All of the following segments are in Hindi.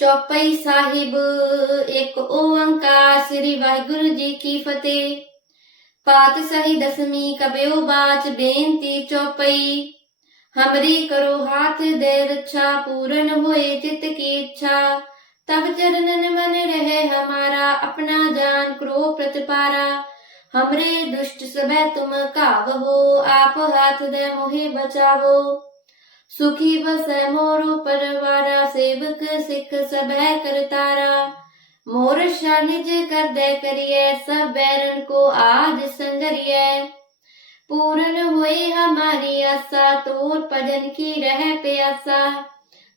चौपाई साहिब एक ओंकार श्री वाहिगुरु जी की फतेह। पातशाही दसवीं कबयो बाच बेनती चौपाई। हमरी करो हाथ दे रक्षा पूरन होए चित्त की इच्छा। तब चरणन मन रहे हमारा अपना जान करो प्रतिपारा। हमरे दुष्ट सबे तुम कावहो आप हाथ दे मोहे बचावो। सुखी बसै मोरो परवारा सेवक सिख सबै करतारा। मोर निज कर दे करिए सब बैरन को आज संगरिए। पूर्ण हुए हमारी आशा तोर भजन की रह प्यासा।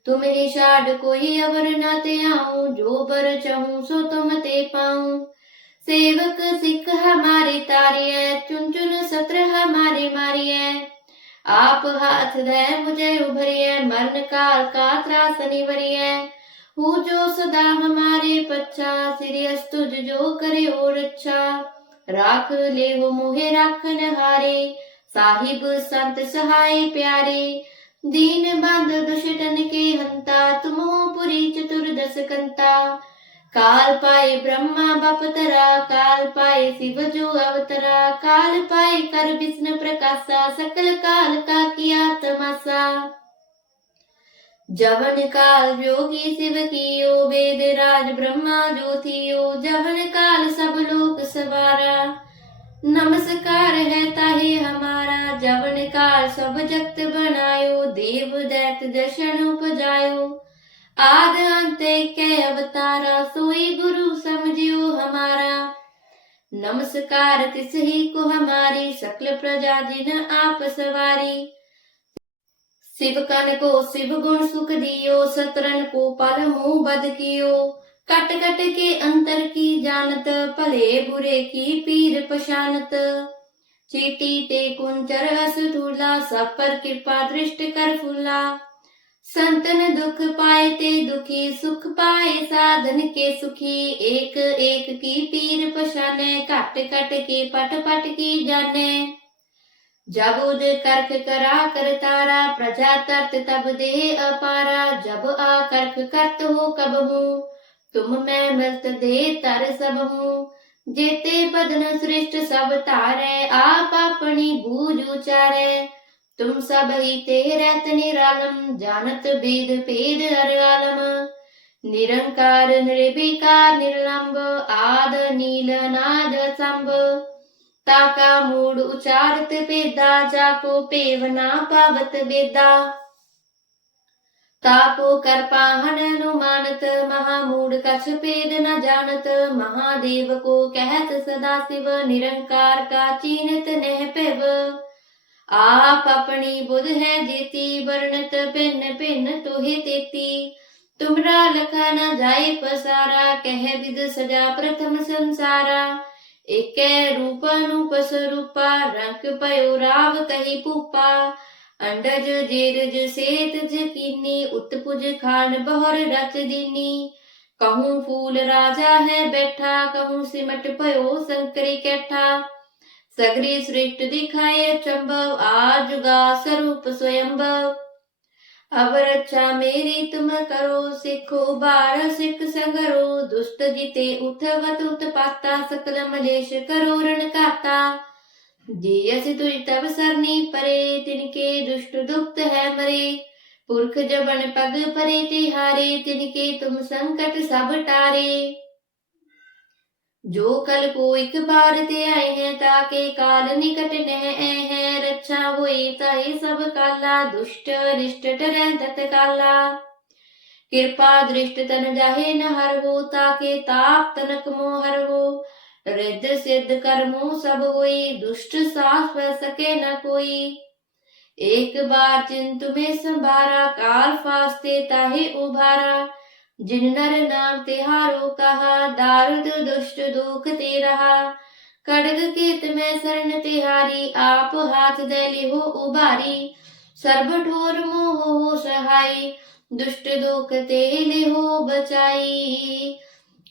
तुम ही छाड़ कोई अवर न ते आऊं जो बर चाहूं सो तुम ते पाऊं। सेवक सिख हमारे तारिए चुन चुन सत्र हमारे मारिए। आप हाथ दे मुझे उभरिए मरण काल का त्रास निवरिए। हूँ जो सदा हमारे पच्छा श्री अस्तुज जो करे और अच्छा। राख ले हो मोहे राखन हारे साहिब संत सहाय प्यारे। दीन बांध दुष्टन के हंता तुम हो पुरी चतुर्दश कंता। काल पाए ब्रह्मा बपतरा काल पाए शिव जो अवतरा। काल पाए कर विष्णु प्रकाशा सकल काल का किया तमाशा। जवन काल योगी शिव कियो वेद राज ब्रह्मा जो थियो। जवन काल सब लोक सवारा नमस्कार है ताहे हमारा। जवन काल सब जगत बनायो देव दैत दर्शन उपजायो। आद अंत के अवतारा सोई गुरु समझियो हमारा। नमस्कार तिस ही को हमारी सकल प्रजा जिन आप सवारी। शिव कन को शिव गुण सुख दियो सतरन को पल मुंह बद कियो। कट कट के अंतर की जानत भले बुरे की पीर पशानत। चीटी ते कुंचर अस धूला सब पर कृपा दृष्ट कर फूला। संतन दुख पाए ते दुखी सुख पाए साधन के सुखी। एक एक की पीर पशाने कट कट के पट पट की जाने। जब उद करख करा कर तारा प्रजा तरत तब दे अपारा। जब आ करख करत हो कब हूँ तुम मैं मस्त दे तर सब हूँ। जेते बदन सृष्ट सब तारे आप अपनी बूझ उचारे। तुम सब ही तेरत निरालम जानत वेद भेद हर आलम। निरंकार निर्विकार निर्लंब आद नील नाद संभ। ताका मूड उचारत पेदा जाको पेवना पावत बेदा। ताको कर पाहन अनुमानत महामूड कछ पेद न जानत। महादेव को कहत सदा शिव निरंकार का चीनत नह पेव। आप अपनी बुध है जेती वर्णत भिन्न भिन्न तोहे तेती। तुमरा लखा न जाए पसारा कह विद सजा प्रथम संसारा। एक रूप अनूप स्वरूपा रंग पयो राव कही पूपा। अंडज जेरज सेत जकीनी उत्पुज खान बहर रच दीनी। कहूँ फूल राजा है बैठा कहूँ सिमट पयो संकरी कैठा। सगरी सृष्टि दिखाए अचंभव आजुगा स्वरूप स्वयंभव। अब रक्षा मेरी तुम करो सिखो बार सिख संगरो। दुष्ट जिते उठवत उत्पाता सकल मलेश करो रण काता। जियस तुझ तब सरनी परे तिनके दुष्ट दुक्त है मरे। पुरख जबन पग परे तिहारे तिनके तुम संकट सब टारे। जो कल को एक बार ते आए हैं ताके काल निकट नह है। रक्षा हुई ताहि सब काला दुष्ट रिष्ट टरै तत्काला। कृपा दृष्ट तन जाहे न हर हो ताके ताप तनक मोहर हो। रिद्ध सिद्ध कर्मों सब होई दुष्ट साथ वह सके न कोई। एक बार चिंतु में संभारा काल फास्ते ताहे उभारा। जिन नर नाम तिहारो कहा दारुद दुष्ट दुख ते रहा। खड्ग केत में शरण तिहारी आप हाथ दे लिहो उबारी। सर्ब ठोर मोह हो सहाई दुष्ट दुख ते लिहो बचाई।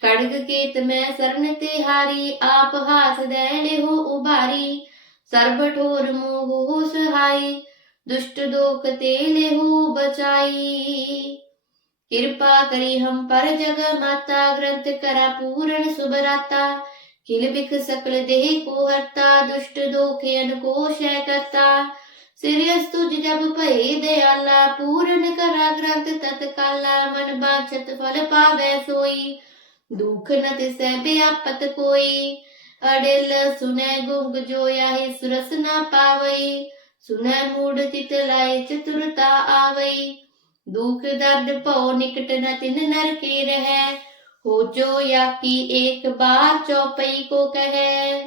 खड्ग केत में शरण तिहारी आप हाथ दे लिहो उबारी। सर्ब ठोर मोह हो सहाई दुष्ट दुख ते लिहो बचाई। कृपा करी हम पर जग माता, ग्रंथ करा पूर्ण सुबराता। किल बिख सकल देह को हरता, दुष्ट दोखेन को क्षय करता। सिरियस तुझ जब भय दयाला, पूर्ण करा ग्रंथ तत्काला। मन बांछत फल पावै सोई, दुख न तिसै व्यापत कोई। अडिल सुनै गुंग जो याहि, सुरस न पावई। सुनै मूढ़ चित लाय, चतुरता आवई। दुख दर्द पौ निकट न तिन नर के रहै, हो जो या की एक बार चौपई को कहे।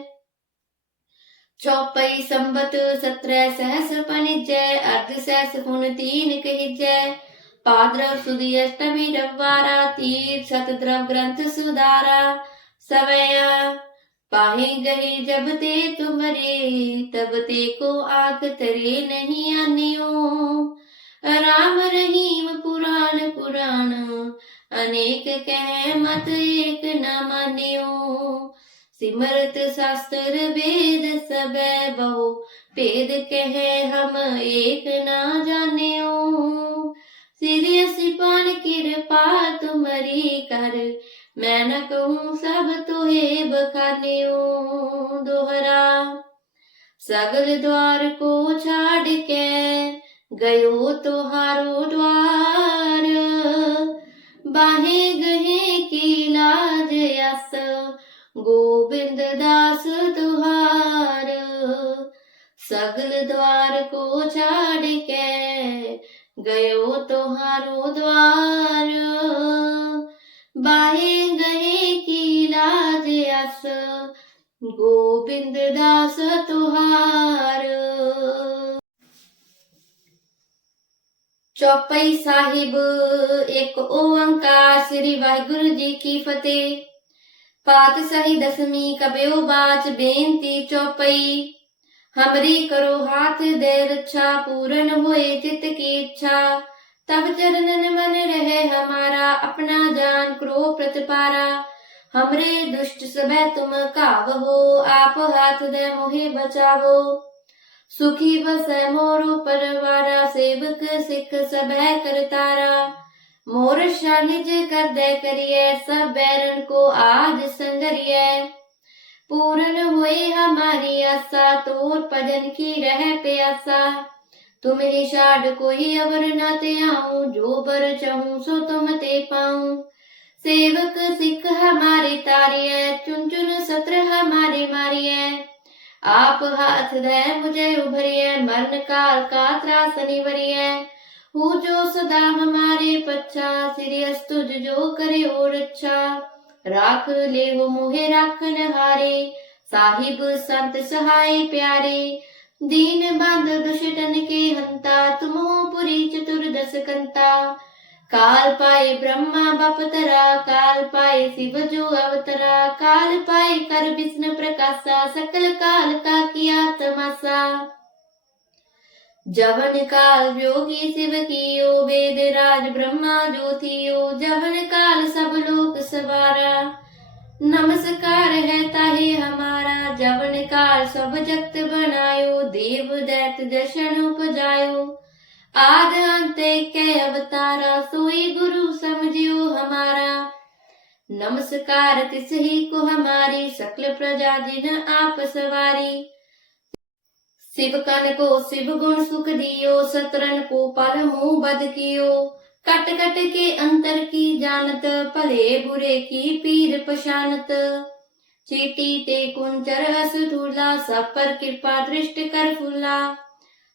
चौपई संबत 17 सहस पनिजय, अर्ध सहस पुन 3 कहिजय। भाद्रव सुदी अष्टमी रविवारा, तीर सत द्रव ग्रंथ सुधारा। सवैया पाहि गही जब ते तुमरे, तब ते को आख तरे नहीं आनियो। राम रहीम पुराण पुराण, अनेक कह मत एक न मानियो। सिमरत शास्त्र वेद सबे, बहु भेद कहे हम एक न जानियो। सिरियस पान कृपा तुमरी कर, मैं न कहूँ सब तोहे बखानियो। दोहरा सगल द्वार को छाड़ के, गयो तोहारो द्वार। बाहे गहे की लाज यस, गोविंद दास तुहार। सगल द्वार को छाड़ के, गयो तोहारो द्वार। बाहे गहे की लाज यस, गोविंद दास तुहार। चौपाई साहिब। एक ओंकार, श्री वाहिगुरु जी की फतेह। पातशाही दसवीं कबयो बाच, बेनती चौपाई। हमरी करो हाथ दे रक्षा, पूर्ण होए चित की इच्छा। तब चरणन मन रहे हमारा, अपना जान करो प्रतिपारा। हमरे दुष्ट सबे तुम कावहो, आप हाथ दे मोहे बचावो। सुखी बसै मोरो परवारा, सेवक सिख सबे करतारा। मोर निज कर दे करिए, सब बैरन को आज संगरिए। पूर्ण हुए हमारी आशा, तोर भजन की रह प्यासा। तुम ही छाड़ कोई अवर न ते आऊं, जो बर चाहूं सो तुम ते पाऊं। सेवक सिख हमारे तारिए, चुन चुन सत्र हमारे मारिए। आप हाथ दे मुझे उभरिए, मरण काल का त्रास निवरिए। हूँ जो सदा हमारे पच्छा, सिरियस तुझ जो करे और अच्छा। राख ले हो मोहे राखन हारे, साहिब संत सहाय प्यारे। दीन बंद दुष्टन के हंता, तुम हो पुरी चतुर्दश कंता। काल पाए ब्रह्मा बपतरा, काल पाए शिव जो अवतरा। काल पाए कर विष्णु प्रकाशा, सकल काल का किया तमाशा। जवन काल योगी शिव कियो, वेद राज ब्रह्मा जो थियो। जवन काल सब लोक सवारा, नमस्कार है ताहे हमारा। जवन काल सब जगत बनायो, देव दैत दर्शन उपजायो। आद अंत के अवतारा, सोई गुरु समझियो हमारा। नमस्कार तिस ही को हमारी, सकल प्रजा जिन आप सवारी। शिव कन को शिव गुण सुख दियो, सतरन को पल मुँह बद कियो। कट कट के अंतर की जानत, भले बुरे की पीर पशानत। चीटी ते कुंचर अस धूला, सब पर कृपा दृष्ट कर फूला।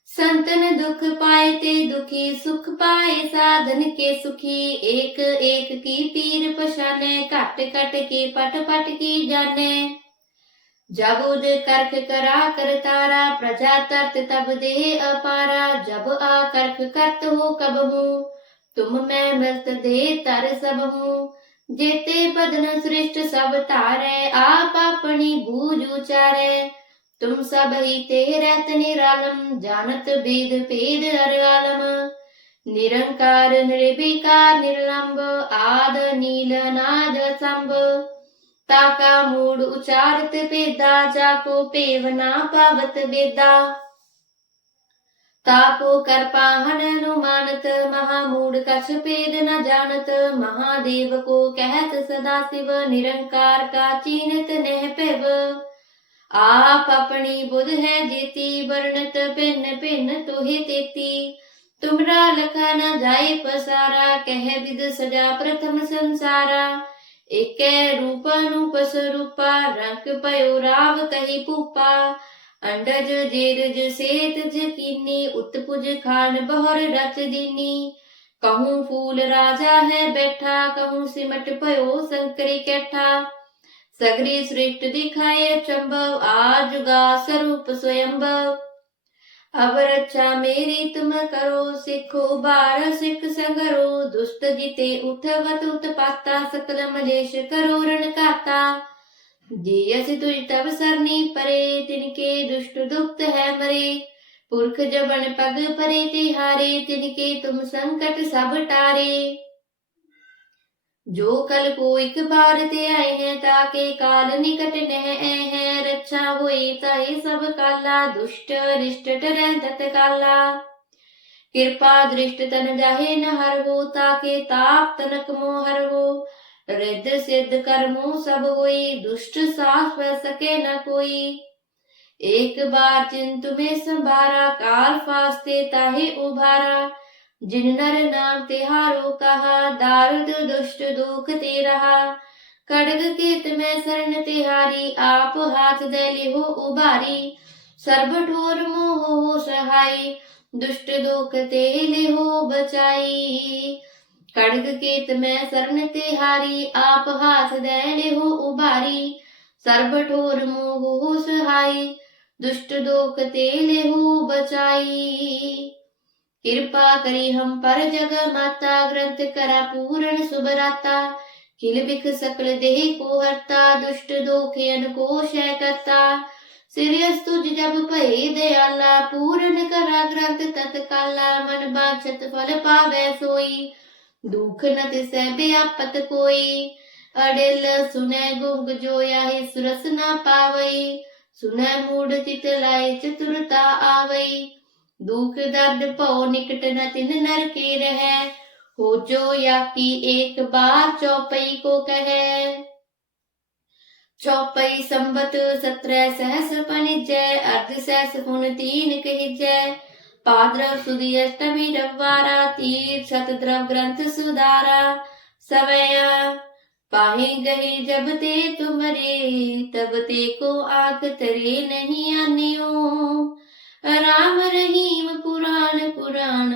संतन दुख पाए ते दुखी, सुख पाए साधन के सुखी। एक एक की पीर पशाने, कट कट के पट पट की जाने। जब उद करख करा कर तारा, प्रजा तरत तब दे अपारा। जब आ करख करत हो कब हूँ, तुम मैं मृत दे तर सब हूँ। जेते बदन सृष्ट सब तारे, आप अपनी बूझ उचारे। तुम सब ही ते रहत निरालम, जानत वेद भेद हर आलम। निरंकार निर्विकार निर्लंब, आद नील नाद संभ। ताका मूड उचारत पेदा, जाको पेवना पावत बेदा। ताको कर पाहन अनुमानत, महामूढ़ कछ भेद न जानत। महादेव को कहत सदा शिव, निरंकार का चीनत नह पेव। आप अपनी बुध है जेती, वर्णत भिन्न भिन्न तुहि तेती। तुमरा लखा न जाए पसारा, कह विद सजा प्रथम संसारा। एक रूप अनूप स्वरूपा, रंग पयो राव तही पूपा। अंडज जेरज सेतज कीनी, उत्पुज खान बहर रच दीनी। कहूँ फूल राजा है बैठा, कहूँ सिमट पयो शंकरी कैठा। सगरी सृष्टि दिखाए चंबव, आज गा स्वरूप स्वयंभव। अब रक्षा मेरी तुम करो, सिखो बार सिख संगरो। दुष्ट जिते उठवत उत्पाता, सकल मलेश करो रण काता। जियसि तुझ तब सरनी परे, तिनके दुष्ट दुक्त है मरे। पुरख जबन पग परे तिहारे, तिनके तुम संकट सब टारे। जो कल को एक बार ते आए हैं, ताके काल निकट नह हैं। रक्षा होई ताहे सब काला, दुष्ट रिष्ट टरै तत्काला। कृपा दृष्ट तन जाहे न हर हो, ताके ताप तनक मोह हर हो। रिद्ध सिद्ध कर्मों सब होई, दुष्ट साथ वह सके न कोई। एक बार चिंतु में संभारा, काल फास्ते ताहे उभारा। जिन नर नाम तिहारो कहा, दारुद दुष्ट दुख ते रहा। खड्ग केत में शरण तिहारी, आप हाथ दे लिहो उबारी। सर्ब ठोर मोह हो सहाई, दुष्ट दुख ते लिहो बचाई। खड्ग केत में शरण तिहारी, आप हाथ दे लिहो उबारी। सर्ब ठोर मोह हो सहाई, दुष्ट दुख ते लिहो बचाई। कृपा करी हम पर जग माता, ग्रंथ करा पूर्ण सुभराता। खिल बिख सकल देह को हरता, दुष्ट दोखियन को क्षय करता। सिरियस तुझ जब भये दयाला, पूर्ण करा ग्रंथ तत्काला। मन बांछत फल पावै सोई, दुख न तिसै व्यापत कोई। अडिल सुनै गुंग जोया, सुरस न पावई। सुनै मूढ़ चित लाए, चतुरता आवई। दुख दर्द भव निकट न तिन नर के रहे, हो जो याकी एक बार चौपई को कहे। चौपई संबत 17 सहस पनिजय, अर्ध सहस पुन 3 कहिजय। भाद्रव सुदी अष्टमी रविवारा, तीर शत द्रव ग्रंथ सुधारा। सवैया पाही गही जब ते तुमरे, तब ते को आंख तरे नहीं आनियो। राम रहीम पुराण पुराण,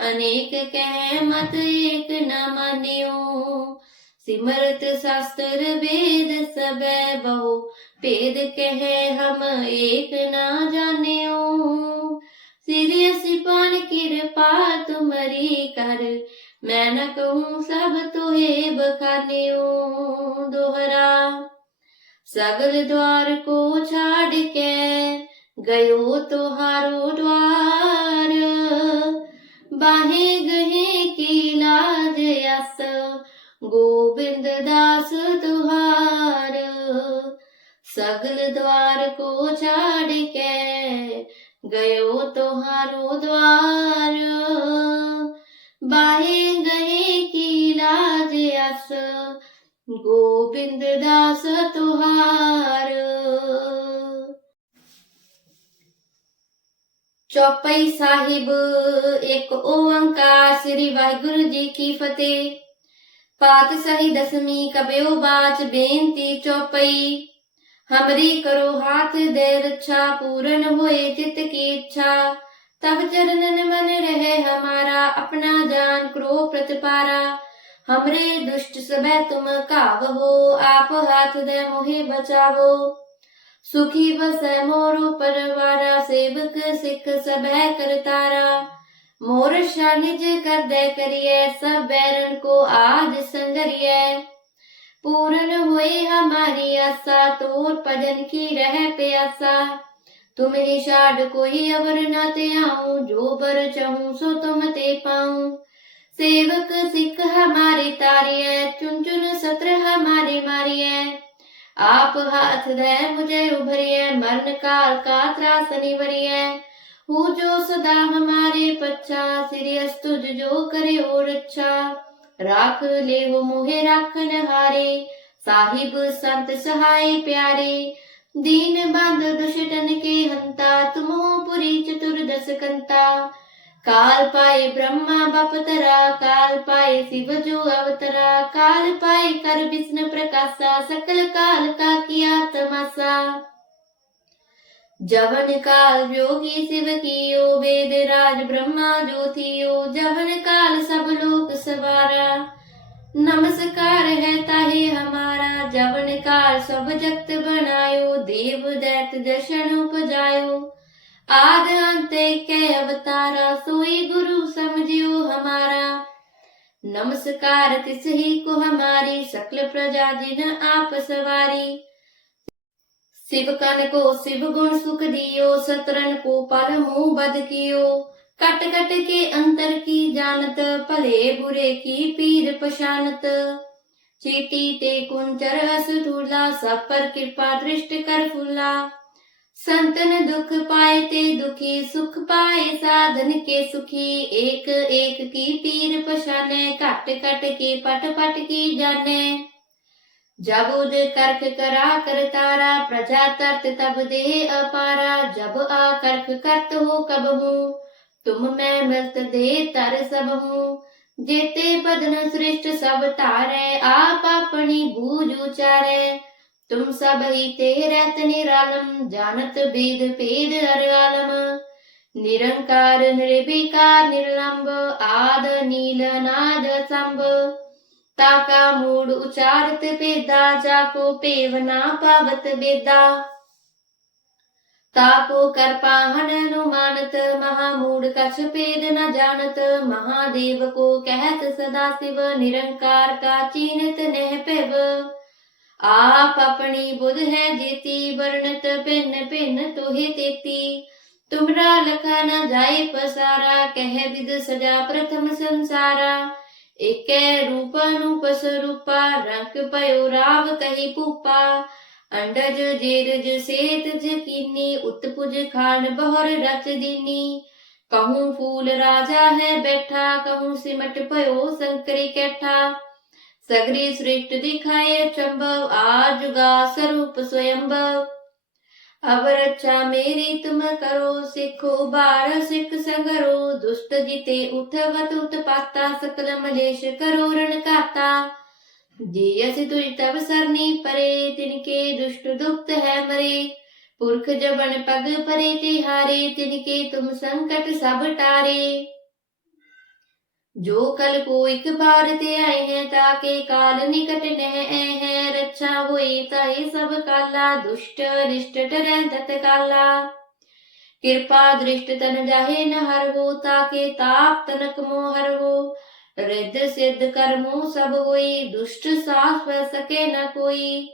अनेक कह मत एक न मानियो। सिमरत शास्त्र वेद सबे, बहु भेद कहे हम एक न जानियो। सिरियस पान कृपा तुमरी कर, मैं न कहूँ सब तोहे बखानियो। दोहरा सगल द्वार को छाड़ के, गयो तोहारो द्वार। बाहे गहे की लाज यस, गोविंद दास तुहार। सगल द्वार को छाड़ के, गयो तोहारो द्वार। बाहे गहे की लाज यस, गोविंद दास तुहार। चौपाई साहिब एक ओंकार, श्री वाहिगुरु जी की फतेह। पातशाही दसवीं कबयो बाच, बेनती चौपाई। हमरी करो हाथ दे रक्षा, पूरन होए चित की इच्छा। तब चरणन मन रहे हमारा, अपना जान करो प्रतिपारा। हमरे दुष्ट सबे तुम कावहो, आप हाथ दे मोहे बचावो। सुखी बसै मोरो परवारा, सेवक सिख सबे करतारा। मोर निज कर दे करिए, सब बैरन को आज संगरिए। पूरन हुए हमारी आशा, तोर भजन की रह प्यासा। तुम ही शाड कोई अवर न ते आऊं, जो बर चाहूं सो तुम ते पाऊं। सेवक सिख हमारे तारिए, चुन चुन सत्र हमारे मारिए। आप हाथ दे मुझे उभरिए, मरण काल का त्रास निवरिए। हो जो सदा हमारे पच्छा, श्री अस्तुज जो करे और अच्छा। राख ले हो मोहे राखन हारे, साहिब संत सहाय प्यारे। दीन बांध दुष्टन के हंता, तुम हो पुरी चतुर्दश कंता। काल पाए ब्रह्मा बपतरा, काल पाए शिव जो अवतरा। काल पाए कर विष्णु प्रकाशा, सकल काल का किया तमाशा। जवन काल योगी शिव कियो, वेद राज ब्रह्मा जो थियो। जवन काल सब लोक सवारा, नमस्कार है ताहे हमारा। जवन काल सब जगत बनायो, देव दैत दर्शन उपजायो। आद अंत के अवतारा, सोई गुरु समझियो हमारा। नमस्कार तिस ही को हमारी, सकल प्रजा जिन आप सवारी। शिव कन को शिव गुण सुख दियो, सतरन को पल मुँह बद कियो। कट कट के अंतर की जानत, भले बुरे की पीर पशानत। चीटी ते कुंचर अस ठूला, सब पर कृपा दृष्ट कर फूला। संतन दुख पाए ते दुखी, सुख पाए साधन के सुखी। एक एक की पीर पशाने, कट कट के पट पट की जाने। जब उद करख करा कर तारा, प्रजा तरत तब दे अपारा। जब आ करख करत हो कब हूँ, तुम मैं मिलत दे तर सब हूँ। जेते बदन श्रेष्ठ सब तारे, आप अपनी बूझ उचारे। तुम सब ही ते रहत निरालम, जानत वेद भेद हर आलम। निरंकार निर्विकार निर्लंब, आद नील नाद संभ। ताका मूड उचारत बेदा, जाको पेवना पावत बेदा। ताको कर पाहन अनुमानत, महामूड कछ पेद न जानत। महादेव को कहत सदा शिव, निरंकार का चीनत नह पेव। आप अपनी बुध है जेती, वर्णत भिन्न भिन्न तोहे तेती। तुमरा लखा न जाए पसारा, कह विद सजा प्रथम संसारा। एक रूप अनूप स्वरूपा, रंग पयो राव कही पूपा। अंडज जेरज सेत जकीनी, उत्पुज खान बहर रच दीनी। कहूँ फूल राजा है बैठा, कहूँ सिमट पयो शंकरी कैठा। सगरी सृष्ट दिखाए चंबव, आजुगा स्वरूप स्वयंभव। अब रक्षा मेरी तुम करो, सिखो बार सिख संगरो। दुष्ट जिते उठवत उत्पाता, सकल मलेश करो रण काता। जियस तुझ तब सरनी परे, तिनके दुष्ट दुक्त है मरे। पुरख जबन पग परे तिहारे, तिनके तुम संकट सब टारे। जो कल को एक बार ते आए हैं, ताके काल निकट नह है। रक्षा हुई ताहि सब काला, दुष्ट रिष्ट टरै तत्काला। कृपा दृष्ट तन जाहे न हर हो, ताके ताप तनक मोह हर हो। रिद्ध सिद्ध कर्मो सब होई, दुष्ट साथ वह सके न कोई।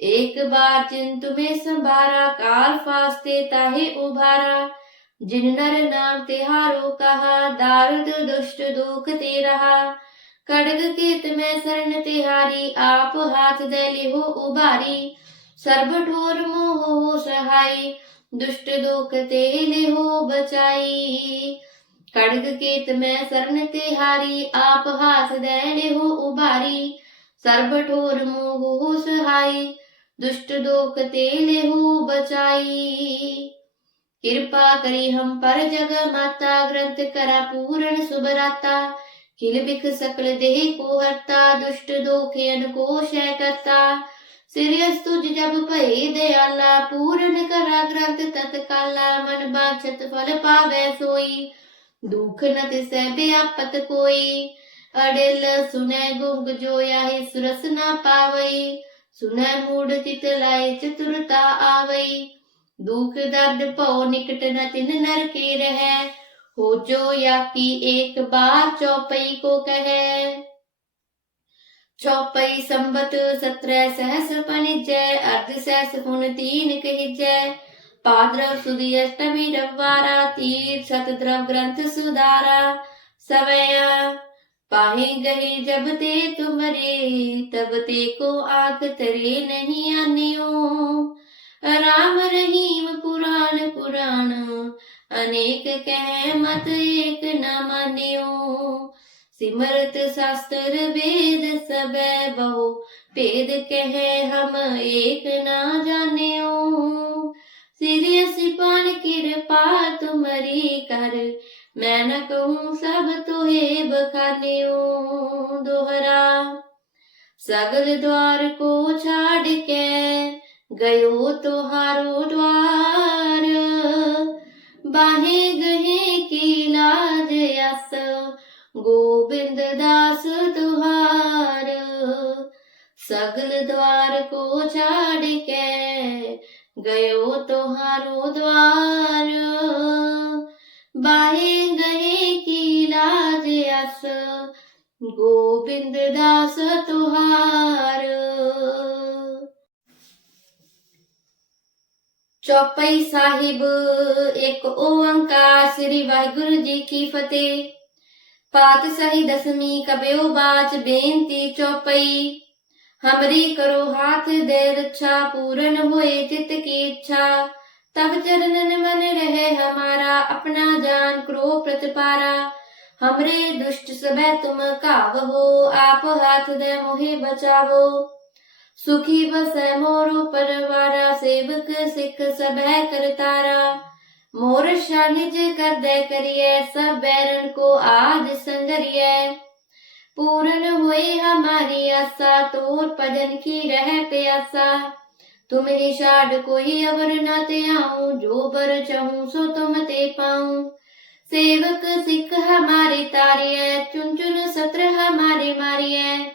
एक बार चिंतु में संभारा, काल फास्ते ताहे उभारा। जिन नर नाम तिहारो कहा, दारुद दुष्ट दुख ते रहा। खड्ग केत में शरण तिहारी, आप हाथ दे लिहो उबारी। सर्ब ठोर मोह हो सहाई, दुष्ट दुख ते लिहो बचाई। खड्ग केत में शरण तिहारी, आप हाथ दे लिहो उबारी। सर्ब ठोर मोह हो सहाई, दुष्ट दुख ते लिहो बचाई। कृपा करी हम पर जग माता, ग्रंथ करा पूर्ण सुबराता। किल बिख सकल देह को हरता, दुष्ट दोखेन को शय करता। सिरियस तुझ जब भय दयाला, पूर्ण करा ग्रंथ तत्काला। मन बांछत फल पावै सोई, दुख न तिसै व्यापत कोई। अडिल सुनै गुंग जो याहि, सुरस न पावई। सुनै मूढ़ चित लाए चतुरता आवई। दुख दर्द पौ निकट न तिन नर के रह। हो जो या की एक बार चौपई को कहे। चौपई संबत 17 सहस पनिजय, अर्ध सहस पुन 3 कहिजय। पाद्रव सुदी अष्टमी रविवारा, तीर सत द्रव ग्रंथ सुधारा। सवया पाही गही जब ते तुमरे, तब ते को आग तरे नहीं आनियो। राम रहीम पुराण पुराण, अनेक कह मत एक न मान्यो। सिमरत शास्त्र वेद सबे बहु भेद कहे हम एक न जान्यो। सिरियस पान कृपा तुमरी कर मैं न कहूँ सब तोहे बखान्यो। दोहरा सगल द्वार को छाड़ के गयो तोहारो द्वार। बाहे गहे की लाज यस गोविंद दास तुहार। सगल द्वार को छाड़ के गयो तोहारो द्वार। बाहे गहे की लाज यस गोविंद दास तुहार। चौपाई साहिब एक ओंकार श्री वाहिगुरु जी की फतेह। पातशाही दसवीं कबयो बाच बेनती चौपाई। हमरी करो हाथ दे रक्षा पूरन होए चित्त की इच्छा। तब चरणन मन रहे हमारा अपना जान करो प्रतिपारा। हमरे दुष्ट सबे तुम कावहो आप हाथ दे मोहे बचावो। सुखी बसै मोरो परवारा सेवक सिख सबे करतारा। मोर निज कर दे करिए सब बैरन को आज संगरिए। पूरन हुए हमारी आशा तोर भजन की रह प्यासा। तुम ही शाड कोई अवर न ते आऊं जो बर चाहूं सो तुम ते पाऊं। सेवक सिख हमारे तारिये चुन चुन सत्र हमारे मारिये।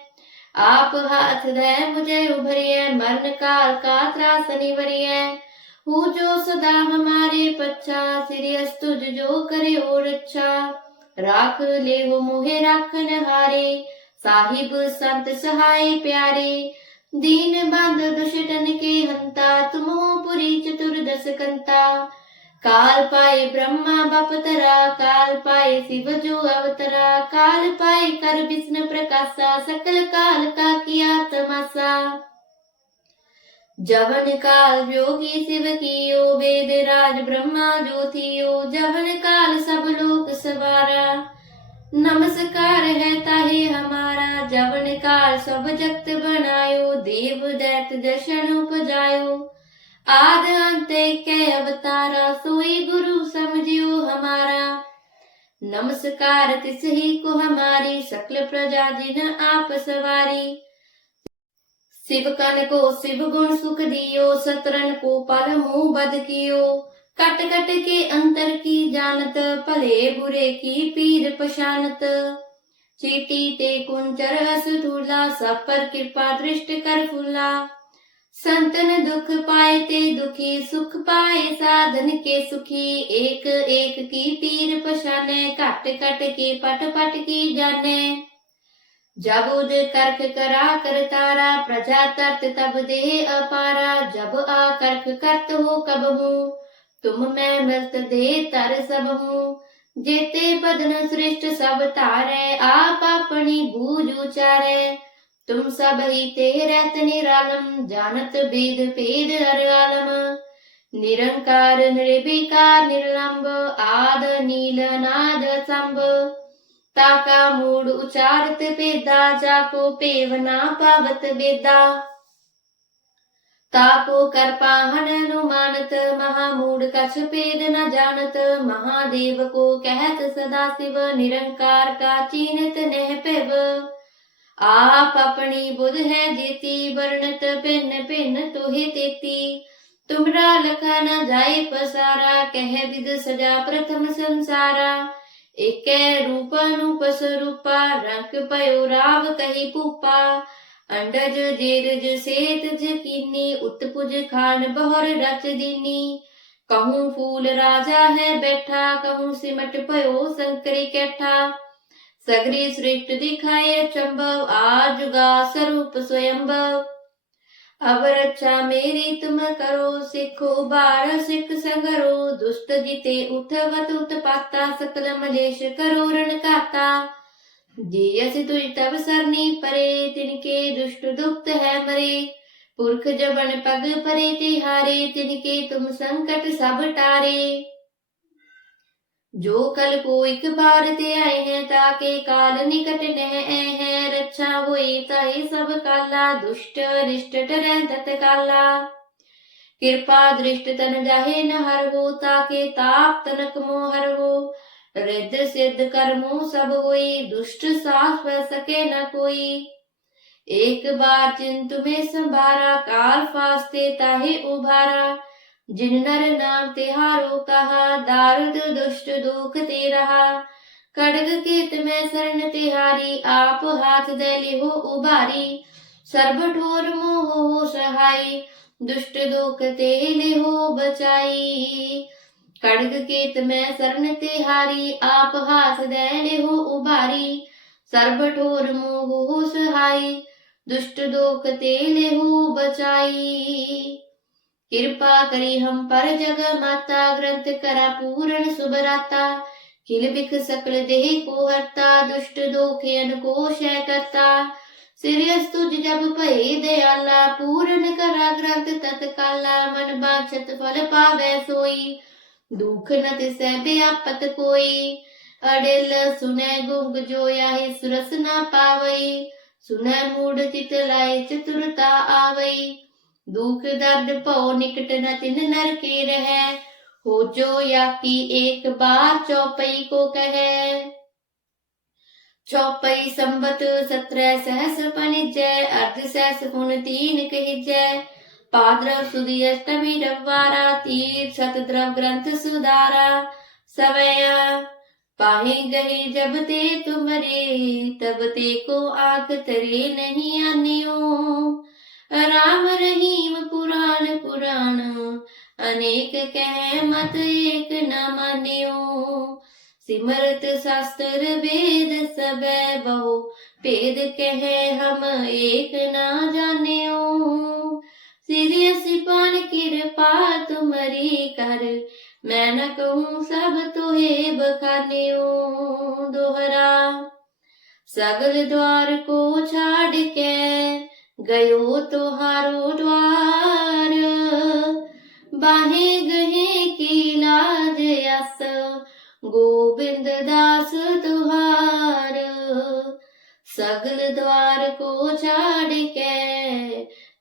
आप हाथ दे मुझे उभरिए मरण काल का त्रास निवरिए। हूँ जो सदा हमारे पच्छा सिरियस तुझ जो करे और अच्छा। राख ले हो मुहे राखन हारे साहिब संत सहाय प्यारे। दीन बांध दुष्टन के हंता तुम हो पुरी चतुर्दश कंता। काल पाए ब्रह्मा बपतरा काल पाए शिव जो अवतरा। काल पाए कर विष्णु प्रकाशा सकल काल का किया तमाशा। जवन काल योगी शिव कियो वेद राज ब्रह्मा जो थियो। जवन काल सब लोक सवारा नमस्कार है ताहे हमारा। जवन काल सब जगत बनायो देव दैत दर्शन उपजायो। आद अंत के अवतारा सोई गुरु समझियो हमारा। नमस्कार तिस ही को हमारी सकल प्रजा जिन आप सवारी। शिव कन को शिव गुण सुख दियो सतरन को पल मुंह बद कियो। कट कट के अंतर की जानत भले बुरे की पीर पशानत। चीटी ते कुंचर अस धूला सब पर कृपा दृष्ट कर फूला। संतन दुख पाए ते दुखी सुख पाए साधन के सुखी। एक एक की पीर पशाने कट कट के पट पट की जाने। जब उद करख करा कर तारा प्रजा तरत तब दे अपारा। जब आ करख करत हो कब हूँ तुम मैं मस्त दे तर सब हूँ। जेते बदन श्रेष्ठ सब तारे आप अपनी बूझ उचारे। तुम सब ही तेरत निरालम जानत भेद भेद हर आलम। निरंकार निर्विकार निर्लंब आद नील नाद संभ। ताका मूड उचारत पेदा जाको पेवना पावत बेदा। ताको कर पाहन अनुमानत महामूड कछ पेद न जानत। महादेव को कहत सदा शिव निरंकार का चीनत नह पेव। आप अपनी बुध है जेती वर्णत भिन्न भिन्न तोहे तेती। तुमरा लखा न जाए पसारा कह विद सजा प्रथम संसारा। एक रूप अनूप स्वरूपा रंग पयो राव कही पूपा। अंडज जेरज सेत जकीनी उत्पुज खान बहर रच दीनी। कहूँ फूल राजा है बैठा कहूँ सिमट पयो संकरी कैठा। सगरी सृष्ट दिखाए चंबव आजुगा स्वरूप स्वयंभव। अब रक्षा मेरी तुम करो सिखो बार सिख संगरो। दुष्ट जिते उठवत उत्पाता सकल मलेश करो रण काता। जियस तुझ तब सरनी परे तिनके दुष्ट दुक्त है मरे। पुरख जबन पग परे तिहारे तिनके तुम संकट सब टारे। जो कल को एक बार ते आए हैं, ताके काल निकट नह है। रक्षा होई ताहि सब काला, दुष्ट रिष्ट टरै तत्काला। कृपा दृष्ट तन जाहे न हर हो, ताके ताप तनक मोह हर हो। रिद्ध सिद्ध कर्मों सब होई, दुष्ट साथ पै सके न कोई। एक बार चिंतु में संभारा, काल फास्ते ताहे उभारा। जिन नर नाम तिहारो कहा, दारुद दुष्ट दुख ते रहा। खड्ग केत में शरण तिहारी, आप हाथ दे लिहो उबारी। सर्ब ठोर मोह हो सहाई, दुष्ट दुख ते लिहो बचाई। खड्ग केत में शरण तिहारी, आप हाथ दे लिहो उबारी। सर्ब ठोर मोह हो सहाई, दुष्ट दोख ते लेहु बचाई। कृपा करी हम पर जग माता, ग्रंथ करा पूर्ण सुबराता। खिल बिख सकल देह को हरता, दुष्ट दोखयन को क्षय करता। सिरयस तुझ जब भई दयाला, पूर्ण करा ग्रंथ तत्काला। मन बांछत फल पावै सोई, दुख न तिसै व्यापत कोई। अडिल सुनै गुंग जो याहि, सुरस न पावई। सुनै मूढ़ चित लाए चतुरता आवई। दुख दर्द पौ निकट न तिन नर के रहै, हो जो या की एक बार चौपई को कहे। चौपई संबत 17 सहस पनिजय, अर्ध सहस पुन 3 कहिजय। भाद्रव सुदी अष्टमी रविवारा, तीर सत द्रव ग्रंथ सुधारा। सवैया पाहे गए जब ते तुमरे, तब ते को आख तरे नहीं आनियो। राम रहीम पुराण पुराण, अनेक कह मत एक न मानियो। सिमरत शास्त्र वेद सबे, बहु भेद कहे हम एक न जानियो। सिरियस पान कृपा तुमरी कर, मैं न कहूँ सब तोहे बखानियो। दोहरा सगल द्वार को छाड़ के, गयो तोहारो द्वार। बाहे गहे की लाज यस, गोविंद दास तुहार। सगल द्वार को छाड़ के,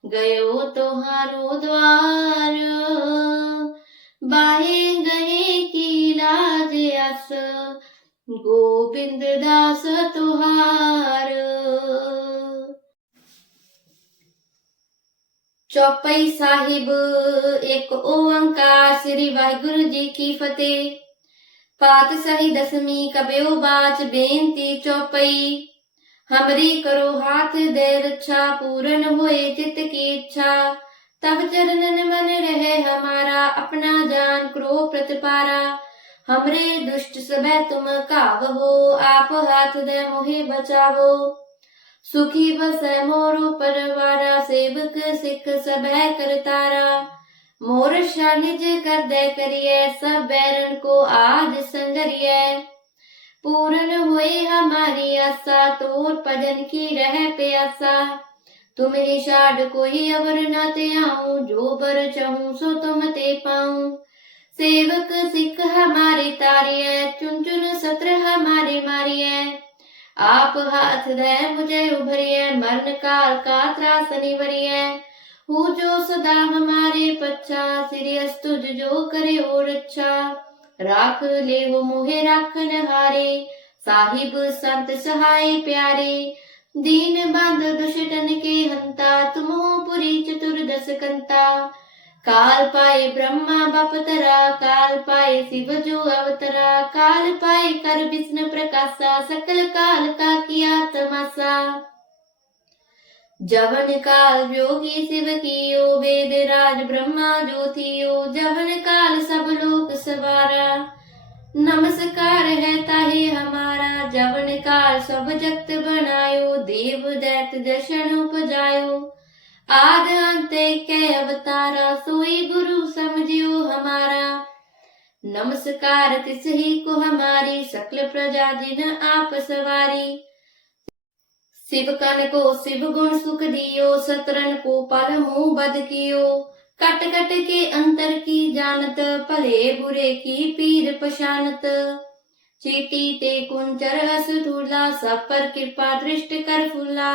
गयो तोहारो द्वार। बाहे गहे की लाज यस, गोविंद दास तुहार। चौपाई साहिब एक ओंकार, श्री वाहिगुरु जी की फतेह। पातशाही दसवीं कबयो बाच, बेनती चौपाई। हमरी करो हाथ दे रक्षा, पूर्ण होए चित की इच्छा। तब चरणन मन रहे हमारा, अपना जान करो प्रतिपारा। हमरे दुष्ट सबे तुम कावहो, आप हाथ दे मोहे बचावो। सुखी बसै मोरो परवारा, सेवक सिख सबे करतारा। मोर निज कर दे करिए, सब बैरन को आज संगरिए। पूर्ण हुए हमारी आशा, तोर भजन की रह प्यासा। तुम ही शाड कोई अवर न ते आऊं, जो बर चाहूं सो तुम ते पाऊं। सेवक सिख हमारे तारिय, चुन चुन सत्र हमारे मारिय। आप हाथ दे मुझे उभरिय, मरण काल का त्रास निवरिय। हूँ जो सदा हमारे पच्छा, सिरियस तुझ जो करे और अच्छा। राख ले हो मोहे राखन हारे, साहिब संत सहाय प्यारे। दीन बांध दुष्टन के हंता, तुम हो पुरी चतुर्दश कंता। काल पाए ब्रह्मा बपतरा, काल पाए शिव जो अवतरा। काल पाए कर विष्णु प्रकाशा, सकल काल का किया तमाशा। जवन काल योगी शिव कियो, वेद राज ब्रह्मा जो थियो। जवन काल सब लोक सवारा, नमस्कार है ताहे हमारा। जवन काल सब जगत बनायो, देव दैत दर्शन उपजायो। आद अंत के अवतारा, सोई गुरु समझियो हमारा। नमस्कार तिस ही को हमारी, सकल प्रजा जिन आप सवारी। शिव कन को शिव गुण सुख दियो, सतरन को पल मुँह बद कियो। कट कट के अंतर की जानत, भले बुरे की पीर पशानत। चीटी ते कुंचर अस धूला, सब पर कृपा दृष्ट कर फूला।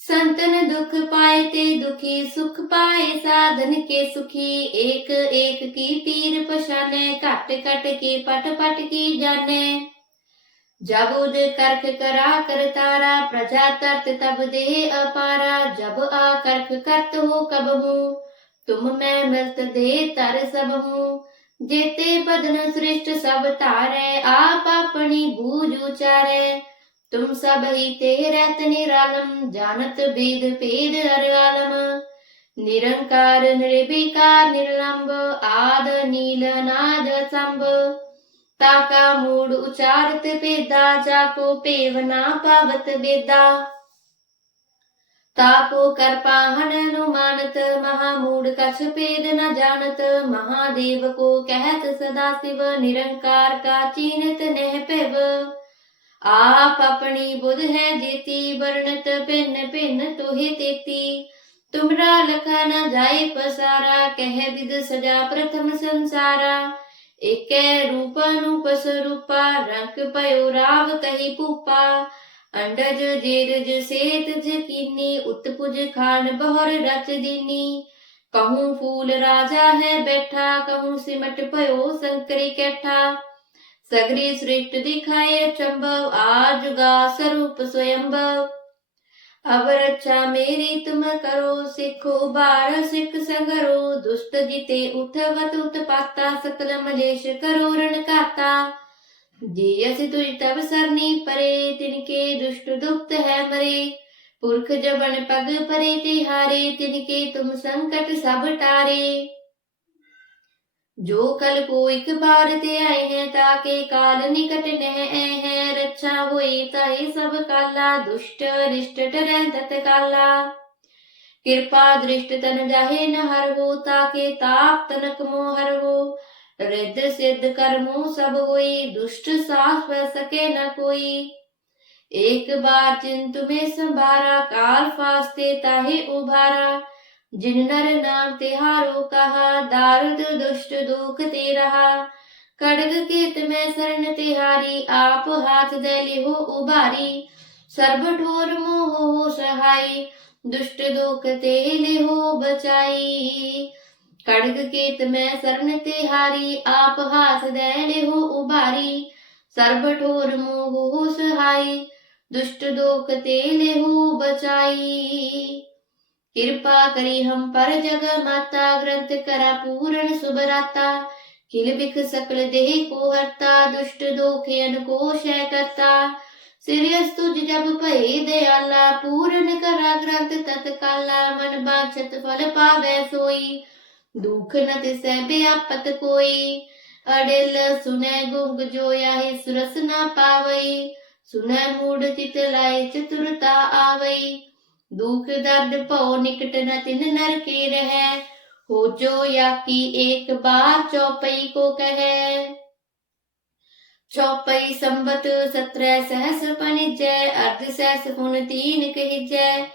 संतन दुख पाए ते दुखी, सुख पाए साधन के सुखी। एक एक की पीर पशाने, कट कट के पट पट की जाने। जब उद करख करा कर तारा, प्रजा तरत तब दे अपारा। जब आ करख करत हो कब हूँ, तुम मैं मिलत दे तर सब हूँ। जेते बदन सृष्ट सब तारे, आप अपनी बूझ उचारे। तुम सब ही ते रहत निरालम, जानत भेद भेद हर आलम। निरंकार निर्विकार निर्लंब, आद नील नाद संभ। ताका मूड उचारत पेदा, जाको पेवना पावत बेदा। ताको कर पाहन अनुमानत, महामूड कछ पेद न जानत। महादेव को कहत सदा शिव, निरंकार का चीनत नह पेव। आप अपनी बुध है जेती, वर्णत भिन्न भिन्न तोहे तेती। तुमरा लखा न जाए पसारा, कह विद सजा प्रथम संसारा। एक रूप अनूप स्वरूपा, रंग पयो राव कही पूपा। अंडज जेरज सेत जकीनी, उत्पुज खान बहर रच दीनी। कहूँ फूल राजा है बैठा, कहूँ सिमट पयो शंकरी कैठा। सगरी सृष्ट दिखाए चंबव, आज गा स्वरूप स्वयंभव। अब रक्षा मेरी तुम करो, सिखो बार सिख संगरो। दुष्ट जिते उठवत उत्पाता, सकल मलेश करो रण काता। जियस तुझ तब सरनी परे, तिनके दुष्ट दुप्त है मरे। पुरख जबन पग परे तिहारे, तिनके तुम संकट सब टारे। जो कल को एक बार ते आए हैं, ताके काल निकट नह हैं। रक्षा होई ताहि सब काला, दुष्ट रिष्ट डरै तत्काला। कृपा दृष्ट तन जाहे न हर हो, ताके ताप तनक मोह हर हो। रिद्ध सिद्ध कर्मों सब होई, दुष्ट साथ वह सके न कोई। एक बार चिंतु में संभारा, काल फास्ते ताहे उभारा। जिन नर नाम तिहारो कहा, दारुद दुष्ट दुख ते रहा। खड्ग केत में शरण तिहारी, आप हाथ दे लिहो उबारी। सर्ब ठोर मोह हो सहाई, दुष्ट दुख ते लिहो बचाई। खड्ग केत में शरण तिहारी, आप हाथ दे लिहो उबारी। सर्ब ठोर मोह हो सहाई, दुष्ट दुख ते लिहो बचाई। कृपा करी हम पर जग माता, ग्रंथ करा पूर्ण सुबराता। खिल बिख सकल देह को हरता, दुष्ट दोखियन को क्षय करता। सिरयस तुझ जब भये दयाला, पूर्ण करा ग्रंथ तत्काला। मन बांछत फल पावै सोई, दुख न तिसै व्यापत कोई। अडिल सुनै गुंग जो याहि, सुरस न पावई। सुनै मूढ़ चित लाए, चतुरता आवई। दुख दर्द भव निकट न तिन नर के रहे, हो जो या की एक बार चौपई को कहे। चौपई संबत 17 सहस पनिजय, अर्ध सहस पुन 3 कहिजय।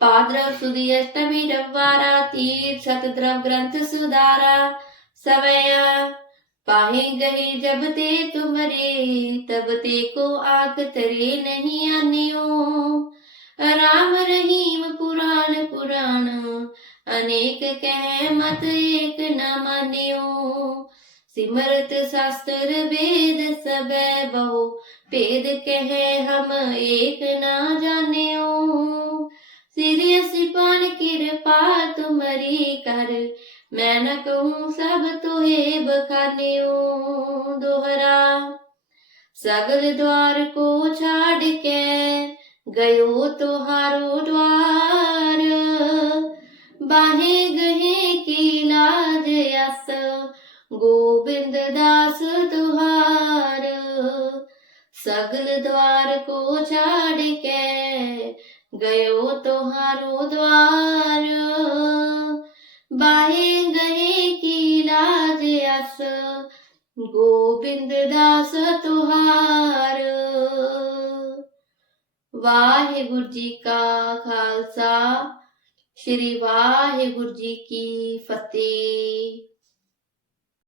पाद्रव सुदी अष्टमी रविवारा, तीर सत द्रव ग्रंथ सुधारा। सवया पाहि गही जब ते तुमरे, तब ते को आंख तरे नहीं आनियो। राम रहीम पुराण पुराण, अनेक कह मत एक न मानियो। सिमरत शास्त्र वेद सबे, बहु भेद कहे हम एक न जानियो। सिरियस पान कृपा तुमरी कर, मैं न कहूँ सब तोहे बखानियो। दोहरा सगल द्वार को छाड़ के, गयो तोहारो द्वार। बाहे गहे की लाज यस, गोविंद दास तुहार। सगल द्वार को छाड़ के, गयो तोहारो द्वार। बाहे गहे की लाज यस, गोविंद दास तुहार। वाहिगुरु जी का खालसा, ਸ਼੍ਰੀ ਵਾਹਿਗੁਰੂ ਜੀ ਕੀ ਫਤਿਹ।